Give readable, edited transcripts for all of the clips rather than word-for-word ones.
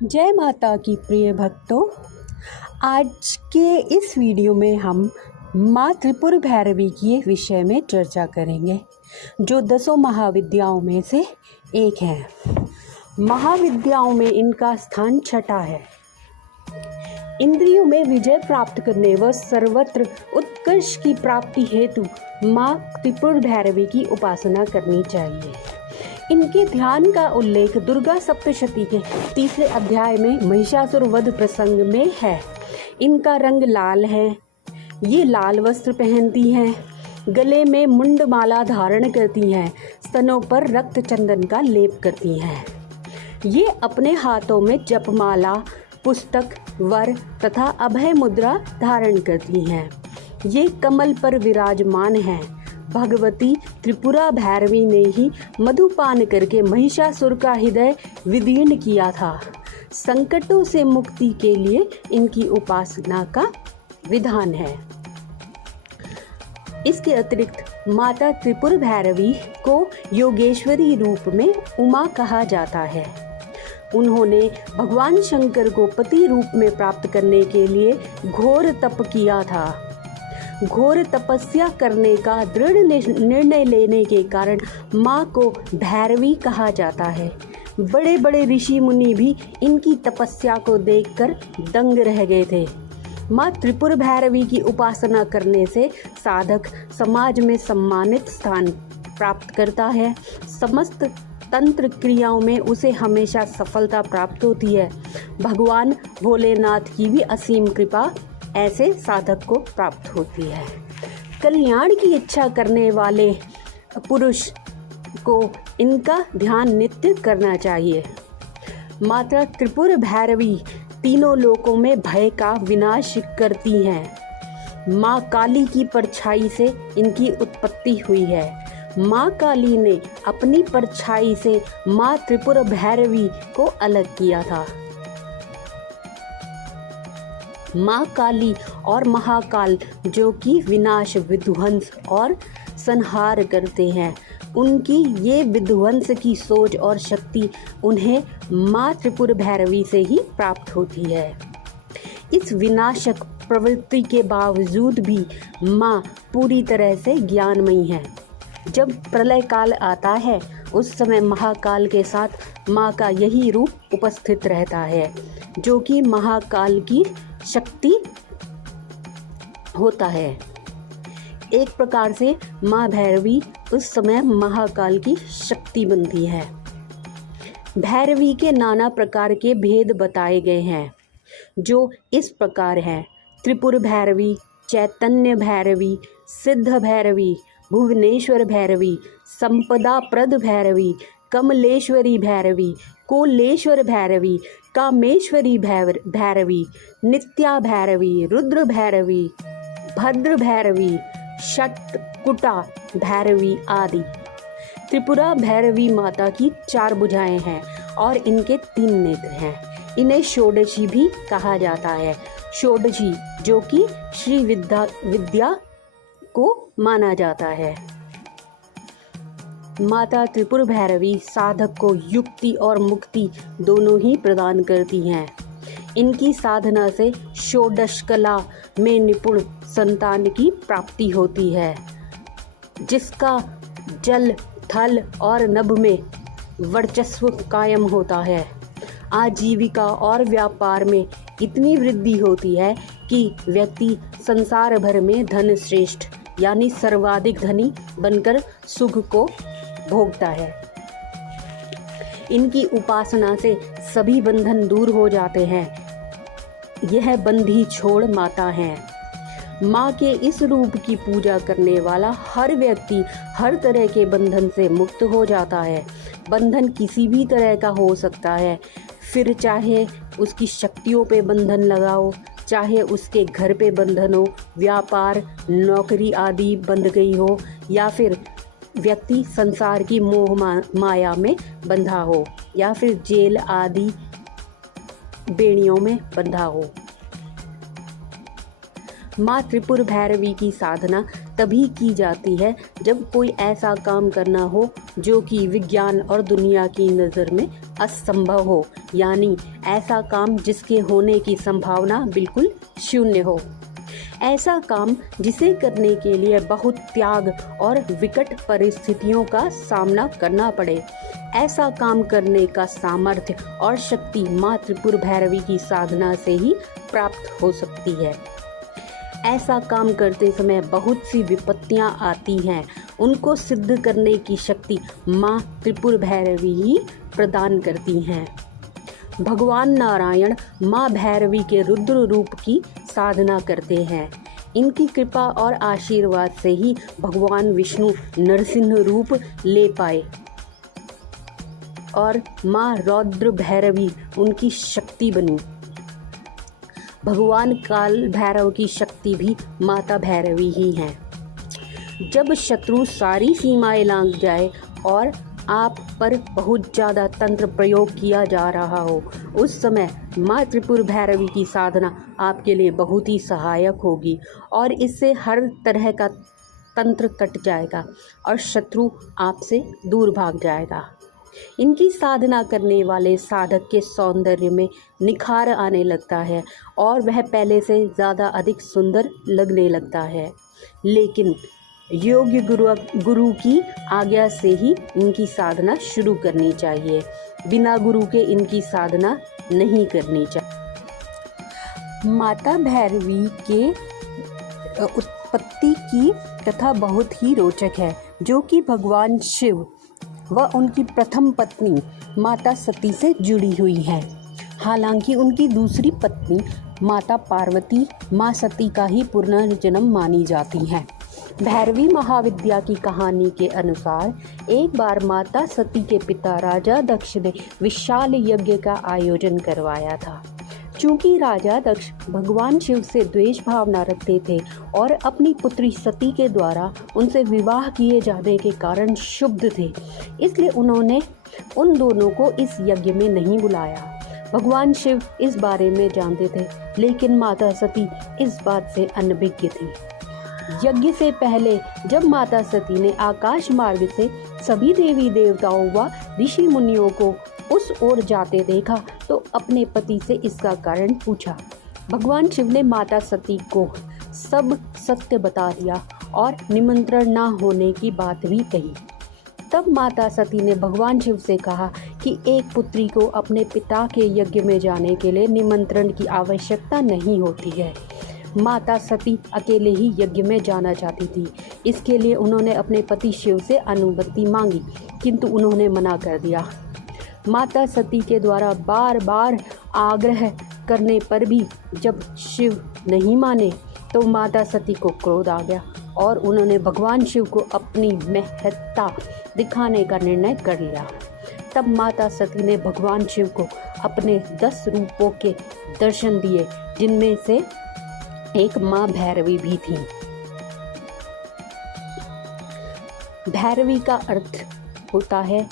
जय माता की प्रिय भक्तों, आज के इस वीडियो में हम माँ त्रिपुर भैरवी के विषय में चर्चा करेंगे, जो 10 महाविद्याओं में से एक है। महाविद्याओं में इनका स्थान छठा है। इंद्रियों में विजय प्राप्त करने व सर्वत्र उत्कर्ष की प्राप्ति हेतु माँ त्रिपुर भैरवी की उपासना करनी चाहिए। इनके ध्यान का उल्लेख दुर्गा सप्तशती के 3 अध्याय में महिषासुर वध प्रसंग में है। इनका रंग लाल है। ये लाल वस्त्र पहनती हैं, गले में मुंडमाला धारण करती हैं, स्तनों पर रक्त चंदन का लेप करती हैं। ये अपने हाथों में जपमाला, पुस्तक, वर तथा अभय मुद्रा धारण करती हैं। ये कमल पर विराजमान हैं। भगवती त्रिपुरा भैरवी ने ही मधुपान करके महिषासुर का हृदय विदीर्ण किया था। संकटों से मुक्ति के लिए इनकी उपासना का विधान है। इसके अतिरिक्त माता त्रिपुर भैरवी को योगेश्वरी रूप में उमा कहा जाता है। उन्होंने भगवान शंकर को पति रूप में प्राप्त करने के लिए घोर तप किया था। घोर तपस्या करने का दृढ़ निर्णय लेने के कारण माँ को भैरवी कहा जाता है। बड़े बड़े ऋषि मुनि भी इनकी तपस्या को देखकर दंग रह गए थे। माँ त्रिपुर भैरवी की उपासना करने से साधक समाज में सम्मानित स्थान प्राप्त करता है। समस्त तंत्र क्रियाओं में उसे हमेशा सफलता प्राप्त होती है। भगवान भोलेनाथ की भी असीम कृपा ऐसे साधक को प्राप्त होती है। कल्याण की इच्छा करने वाले पुरुष को इनका ध्यान नित्य करना चाहिए। माता त्रिपुर भैरवी तीनों लोकों में भय का विनाश करती हैं। माँ काली की परछाई से इनकी उत्पत्ति हुई है। माँ काली ने अपनी परछाई से माँ त्रिपुर भैरवी को अलग किया था। माँ काली और महाकाल, जो कि विनाश, विध्वंस और संहार करते हैं, उनकी ये विध्वंस की सोच और शक्ति उन्हें माँ त्रिपुर भैरवी से ही प्राप्त होती है। इस विनाशक प्रवृत्ति के बावजूद भी माँ पूरी तरह से ज्ञानमयी है। जब प्रलय काल आता है, उस समय महाकाल के साथ माँ का यही रूप उपस्थित रहता है, जो कि महाकाल की शक्ति होता है। एक प्रकार से माँ भैरवी उस समय महाकाल की शक्ति बनती है। भैरवी के नाना प्रकार के भेद बताए गए हैं, जो इस प्रकार हैं: त्रिपुर भैरवी, चैतन्य भैरवी, सिद्ध भैरवी, भुवनेश्वर भैरवी, संपदा प्रद भैरवी, कमलेश्वरी भैरवी, कोलेश्वर भैरवी, कामेश्वरी भैरवी, नित्या भैरवी, रुद्र भैरवी, भद्र भैरवी, षटकुटा भैरवी आदि। त्रिपुरा भैरवी माता की 4 भुजाएं हैं और इनके 3 नेत्र हैं। इन्हें षोडशी भी कहा जाता है। षोडशी, जो कि श्री विद्या को माना जाता है। माता त्रिपुर भैरवी साधक को युक्ति और मुक्ति दोनों ही प्रदान करती हैं। इनकी साधना से षोडश कला में निपुण संतान की प्राप्ति होती है, जिसका जल, थल और नभ में वर्चस्व कायम होता है। आजीविका और व्यापार में इतनी वृद्धि होती है कि व्यक्ति संसार भर में धन श्रेष्ठ यानी सर्वाधिक धनी बनकर सुख को भोगता है। इनकी उपासना से सभी बंधन दूर हो जाते हैं। यह बंधी छोड़ माता है। माँ के इस रूप की पूजा करने वाला हर व्यक्ति हर तरह के बंधन से मुक्त हो जाता है। बंधन किसी भी तरह का हो सकता है, फिर चाहे उसकी शक्तियों पे बंधन लगाओ, चाहे उसके घर पे बंधन हो, व्यापार, नौकरी आदि बंध गई हो, या फिर व्यक्ति संसार की मोह माया में बंधा हो, या फिर जेल आदि बेड़ियों में बंधा हो। माँ त्रिपुर भैरवी की साधना तभी की जाती है जब कोई ऐसा काम करना हो जो कि विज्ञान और दुनिया की नज़र में असंभव हो, यानी ऐसा काम जिसके होने की संभावना बिल्कुल शून्य हो। ऐसा काम जिसे करने के लिए बहुत त्याग और विकट परिस्थितियों का सामना करना पड़े। ऐसा काम करने का सामर्थ्य और शक्ति माँ त्रिपुर भैरवी की साधना से ही प्राप्त हो सकती है। ऐसा काम करते समय बहुत सी विपत्तियां आती हैं, उनको सिद्ध करने की शक्ति माँ त्रिपुर भैरवी ही प्रदान करती हैं। भगवान नारायण माँ भैरवी के रुद्र रूप की साधना करते हैं। इनकी कृपा और आशीर्वाद से ही भगवान विष्णु नरसिंह रूप ले पाए और माँ रौद्र भैरवी उनकी शक्ति बनी। भगवान काल भैरव की शक्ति भी माता भैरवी ही हैं। जब शत्रु सारी सीमाएं लांघ जाए और आप पर बहुत ज़्यादा तंत्र प्रयोग किया जा रहा हो, उस समय माँ त्रिपुर भैरवी की साधना आपके लिए बहुत ही सहायक होगी और इससे हर तरह का तंत्र कट जाएगा और शत्रु आपसे दूर भाग जाएगा। इनकी साधना करने वाले साधक के सौंदर्य में निखार आने लगता है और वह पहले से ज़्यादा अधिक सुंदर लगने लगता है। लेकिन योग्य गुरु की आज्ञा से ही इनकी साधना शुरू करनी चाहिए। बिना गुरु के इनकी साधना नहीं करनी चाहिए। माता भैरवी के उत्पत्ति की कथा बहुत ही रोचक है, जो कि भगवान शिव व उनकी प्रथम पत्नी माता सती से जुड़ी हुई है। हालांकि उनकी दूसरी पत्नी माता पार्वती माँ सती का ही पुनर्जन्म मानी जाती है। भैरवी महाविद्या की कहानी के अनुसार एक बार माता सती के पिता राजा दक्ष ने विशाल यज्ञ का आयोजन करवाया था। चूंकि राजा दक्ष भगवान शिव से द्वेष भावना रखते थे और अपनी पुत्री सती के द्वारा उनसे विवाह किए जाने के कारण क्षुब्ध थे, इसलिए उन्होंने उन दोनों को इस यज्ञ में नहीं बुलाया। भगवान शिव इस बारे में जानते थे, लेकिन माता सती इस बात से अनभिज्ञ थी। यज्ञ से पहले जब माता सती ने आकाश मार्ग से सभी देवी देवताओं व ऋषि मुनियों को उस ओर जाते देखा तो अपने पति से इसका कारण पूछा। भगवान शिव ने माता सती को सब सत्य बता दिया और निमंत्रण न होने की बात भी कही। तब माता सती ने भगवान शिव से कहा कि एक पुत्री को अपने पिता के यज्ञ में जाने के लिए निमंत्रण की आवश्यकता नहीं होती है। माता सती अकेले ही यज्ञ में जाना चाहती थी। इसके लिए उन्होंने अपने पति शिव से अनुमति मांगी, किंतु उन्होंने मना कर दिया। माता सती के द्वारा बार बार आग्रह करने पर भी जब शिव नहीं माने तो माता सती को क्रोध आ गया और उन्होंने भगवान शिव को अपनी महत्ता दिखाने का निर्णय कर लिया। तब माता सती ने भगवान शिव को अपने 10 रूपों के दर्शन दिए, जिनमें से एक माँ भैरवी भी थी। भैरवी का अर्थ होता है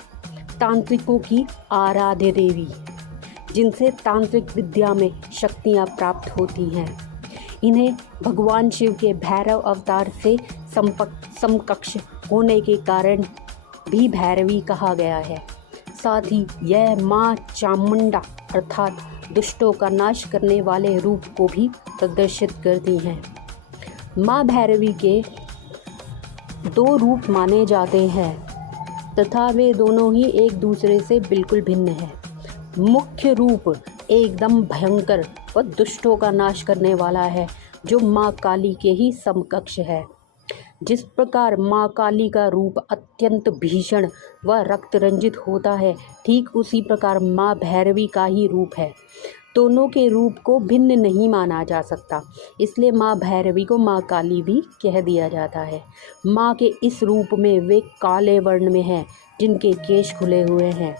तांत्रिकों की आराध्य देवी, जिनसे तांत्रिक विद्या में शक्तियाँ प्राप्त होती हैं। इन्हें भगवान शिव के भैरव अवतार से समकक्ष होने के कारण भी भैरवी कहा गया है। साथ ही यह माँ चामुंडा अर्थात दुष्टों का नाश करने वाले रूप को भी प्रदर्शित करती हैं। माँ भैरवी के 2 रूप माने जाते हैं तथा वे दोनों ही एक दूसरे से बिल्कुल भिन्न हैं। मुख्य रूप एकदम भयंकर व दुष्टों का नाश करने वाला है, जो माँ काली के ही समकक्ष है। जिस प्रकार माँ काली का रूप अत्यंत भीषण व रक्त रंजित होता है, ठीक उसी प्रकार माँ भैरवी का ही रूप है। दोनों के रूप को भिन्न नहीं माना जा सकता, इसलिए माँ भैरवी को माँ काली भी कह दिया जाता है। माँ के इस रूप में वे काले वर्ण में हैं, जिनके केश खुले हुए हैं।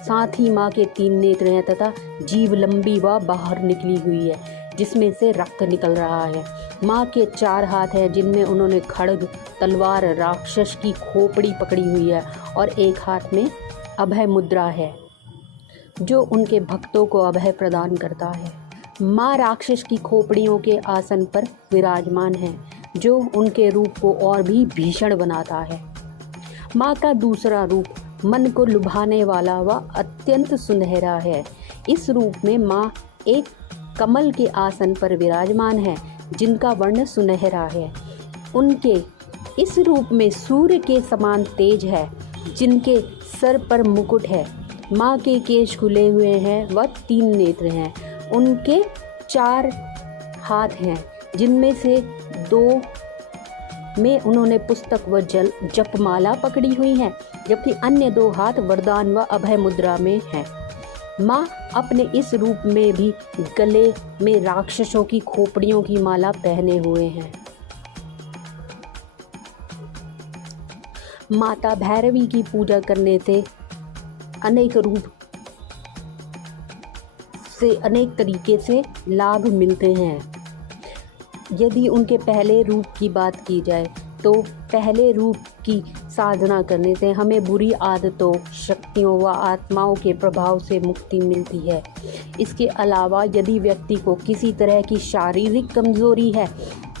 साथ ही माँ के 3 नेत्र हैं तथा जीभ लंबी व बाहर निकली हुई है, जिसमें से रक्त निकल रहा है। माँ के 4 हाथ हैं, जिनमें उन्होंने खड्ग, तलवार, राक्षस की खोपड़ी पकड़ी हुई है और एक हाथ में अभय मुद्रा है, जो उनके भक्तों को अभय प्रदान करता है। माँ राक्षस की खोपड़ियों के आसन पर विराजमान है, जो उनके रूप को और भी भीषण बनाता है। माँ का दूसरा रूप मन को लुभाने वाला व अत्यंत सुनहरा है। इस रूप में माँ एक कमल के आसन पर विराजमान है जिनका वर्ण सुनहरा है। उनके इस रूप में सूर्य के समान तेज है, जिनके सर पर मुकुट है। माँ के केश खुले हुए हैं व 3 नेत्र हैं। उनके 4 हाथ हैं, जिनमें से 2 में उन्होंने पुस्तक व जपमाला पकड़ी हुई है, जबकि अन्य 2 हाथ वरदान व अभय मुद्रा में हैं। माँ अपने इस रूप में भी गले में राक्षसों की खोपड़ियों की माला पहने हुए हैं। माता भैरवी की पूजा करने से अनेक तरीके से लाभ मिलते हैं। यदि उनके पहले रूप की बात की जाए तो पहले रूप की साधना करने से हमें बुरी आदतों, शक्तियों व आत्माओं के प्रभाव से मुक्ति मिलती है। इसके अलावा यदि व्यक्ति को किसी तरह की शारीरिक कमजोरी है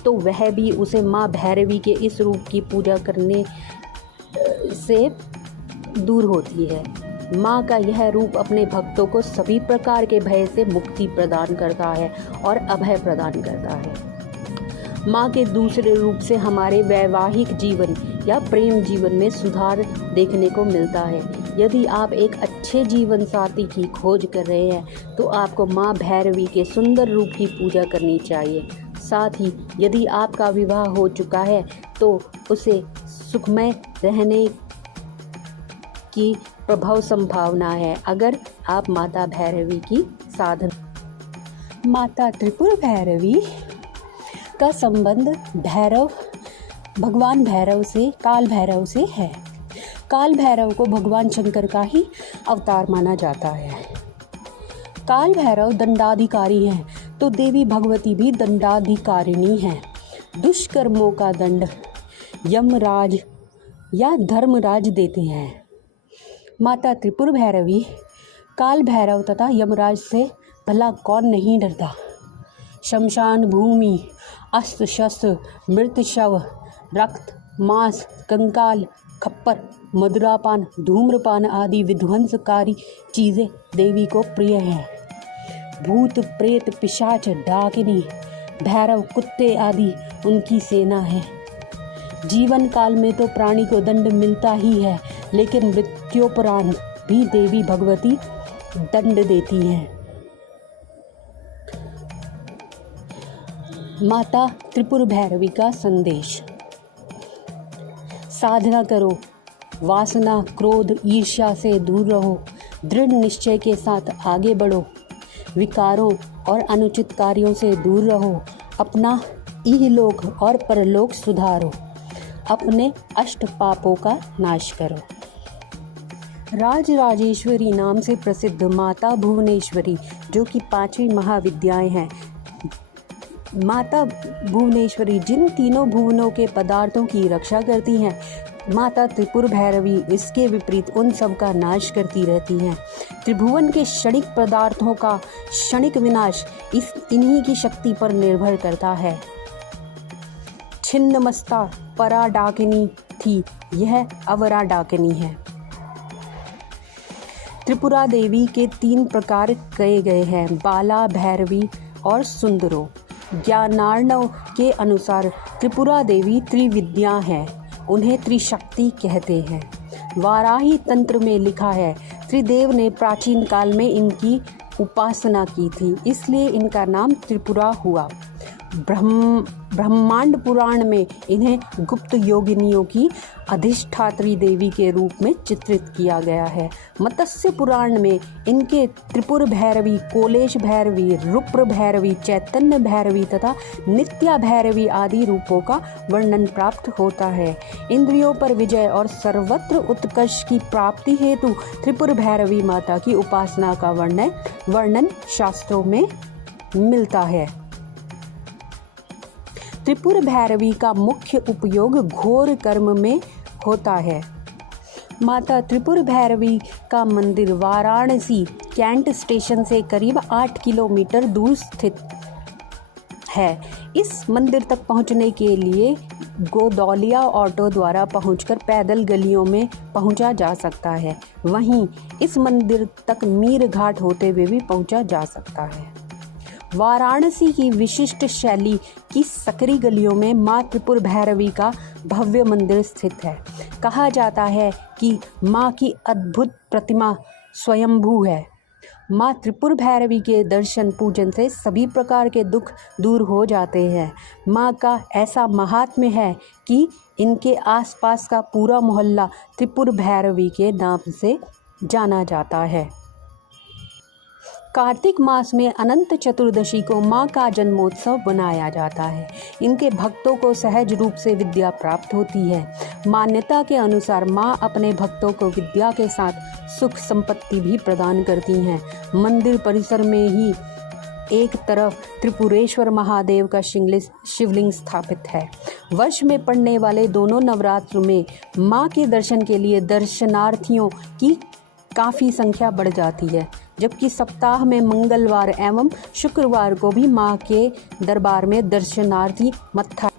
तो वह भी उसे माँ भैरवी के इस रूप की पूजा करने से दूर होती है। माँ का यह रूप अपने भक्तों को सभी प्रकार के भय से मुक्ति प्रदान करता है और अभय प्रदान करता है। माँ के दूसरे रूप से हमारे वैवाहिक जीवन या प्रेम जीवन में सुधार देखने को मिलता है। यदि आप एक अच्छे जीवन साथी की खोज कर रहे हैं तो आपको माँ भैरवी के सुंदर रूप की पूजा करनी चाहिए। साथ ही यदि आपका विवाह हो चुका है तो उसे सुखमय रहने की प्रबल संभावना है अगर आप माता भैरवी की साधना। माता त्रिपुर भैरवी का संबंध भगवान भैरव से, काल भैरव से है। काल भैरव को भगवान शंकर का ही अवतार माना जाता है। काल भैरव दंडाधिकारी हैं तो देवी भगवती भी दंडाधिकारिणी हैं। दुष्कर्मों का दंड यमराज या धर्मराज देते हैं। माता त्रिपुर भैरवी, काल भैरव तथा यमराज से भला कौन नहीं डरता। शमशान भूमि, अस्त्र शस्त्र, मृत शव, रक्त, मांस, कंकाल, खप्पर, मदिरापान, धूम्रपान आदि विध्वंसकारी चीज़ें देवी को प्रिय हैं। भूत, प्रेत, पिशाच, डाकिनी, भैरव, कुत्ते आदि उनकी सेना है। जीवन काल में तो प्राणी को दंड मिलता ही है, लेकिन मृत्योपरांत भी देवी भगवती दंड देती हैं। माता त्रिपुर भैरवी का संदेश। साधना करो, वासना, क्रोध, ईर्ष्या से दूर रहो, दृढ़ निश्चय के साथ आगे बढ़ो, विकारों और अनुचित कार्यों से दूर रहो, अपना इहलोक और परलोक सुधारो, अपने अष्ट पापों का नाश करो। राजराजेश्वरी नाम से प्रसिद्ध माता भुवनेश्वरी, जो कि 5वीं महाविद्याएं हैं। माता भुवनेश्वरी जिन तीनों भुवनों के पदार्थों की रक्षा करती हैं, माता त्रिपुर भैरवी इसके विपरीत उन सब का नाश करती रहती हैं। त्रिभुवन के क्षणिक पदार्थों का क्षणिक विनाश इन्हीं की शक्ति पर निर्भर करता है। छिन्नमस्ता परा डाकिनी थी, यह अवरा डाकिनी है। त्रिपुरा देवी के 3 प्रकार कहे गए हैं, बाला, भैरवी और सुंदरो। ज्ञानार्णव के अनुसार त्रिपुरा देवी त्रिविद्या हैं, उन्हें त्रिशक्ति कहते हैं। वाराही तंत्र में लिखा है, त्रिदेव ने प्राचीन काल में इनकी उपासना की थी, इसलिए इनका नाम त्रिपुरा हुआ। ब्रह्मांड पुराण में इन्हें गुप्त योगिनियों की अधिष्ठात्री देवी के रूप में चित्रित किया गया है। मत्स्य पुराण में इनके त्रिपुर भैरवी, कोलेश भैरवी, रुप्र भैरवी, चैतन्य भैरवी तथा नित्या भैरवी आदि रूपों का वर्णन प्राप्त होता है। इंद्रियों पर विजय और सर्वत्र उत्कर्ष की प्राप्ति हेतु त्रिपुर भैरवी माता की उपासना का वर्णन शास्त्रों में मिलता है। त्रिपुर भैरवी का मुख्य उपयोग घोर कर्म में होता है। माता त्रिपुर भैरवी का मंदिर वाराणसी कैंट स्टेशन से करीब 8 किलोमीटर दूर स्थित है। इस मंदिर तक पहुंचने के लिए गोदौलिया ऑटो द्वारा पहुंचकर पैदल गलियों में पहुंचा जा सकता है। वहीं इस मंदिर तक मीर घाट होते हुए भी पहुंचा जा सकता है। वाराणसी की विशिष्ट शैली की सकरी गलियों में माँ त्रिपुर भैरवी का भव्य मंदिर स्थित है। कहा जाता है कि माँ की अद्भुत प्रतिमा स्वयंभू है। माँ त्रिपुर भैरवी के दर्शन पूजन से सभी प्रकार के दुख दूर हो जाते हैं। माँ का ऐसा महात्म्य है कि इनके आसपास का पूरा मोहल्ला त्रिपुर भैरवी के नाम से जाना जाता है। कार्तिक मास में अनंत चतुर्दशी को माँ का जन्मोत्सव मनाया जाता है। इनके भक्तों को सहज रूप से विद्या प्राप्त होती है। मान्यता के अनुसार माँ अपने भक्तों को विद्या के साथ सुख संपत्ति भी प्रदान करती हैं। मंदिर परिसर में ही एक तरफ त्रिपुरेश्वर महादेव का शिवलिंग स्थापित है। वर्ष में पड़ने वाले दोनों नवरात्र में माँ के दर्शन के लिए दर्शनार्थियों की काफ़ी संख्या बढ़ जाती है, जबकि सप्ताह में मंगलवार एवं शुक्रवार को भी माँ के दरबार में दर्शनार्थी मत्था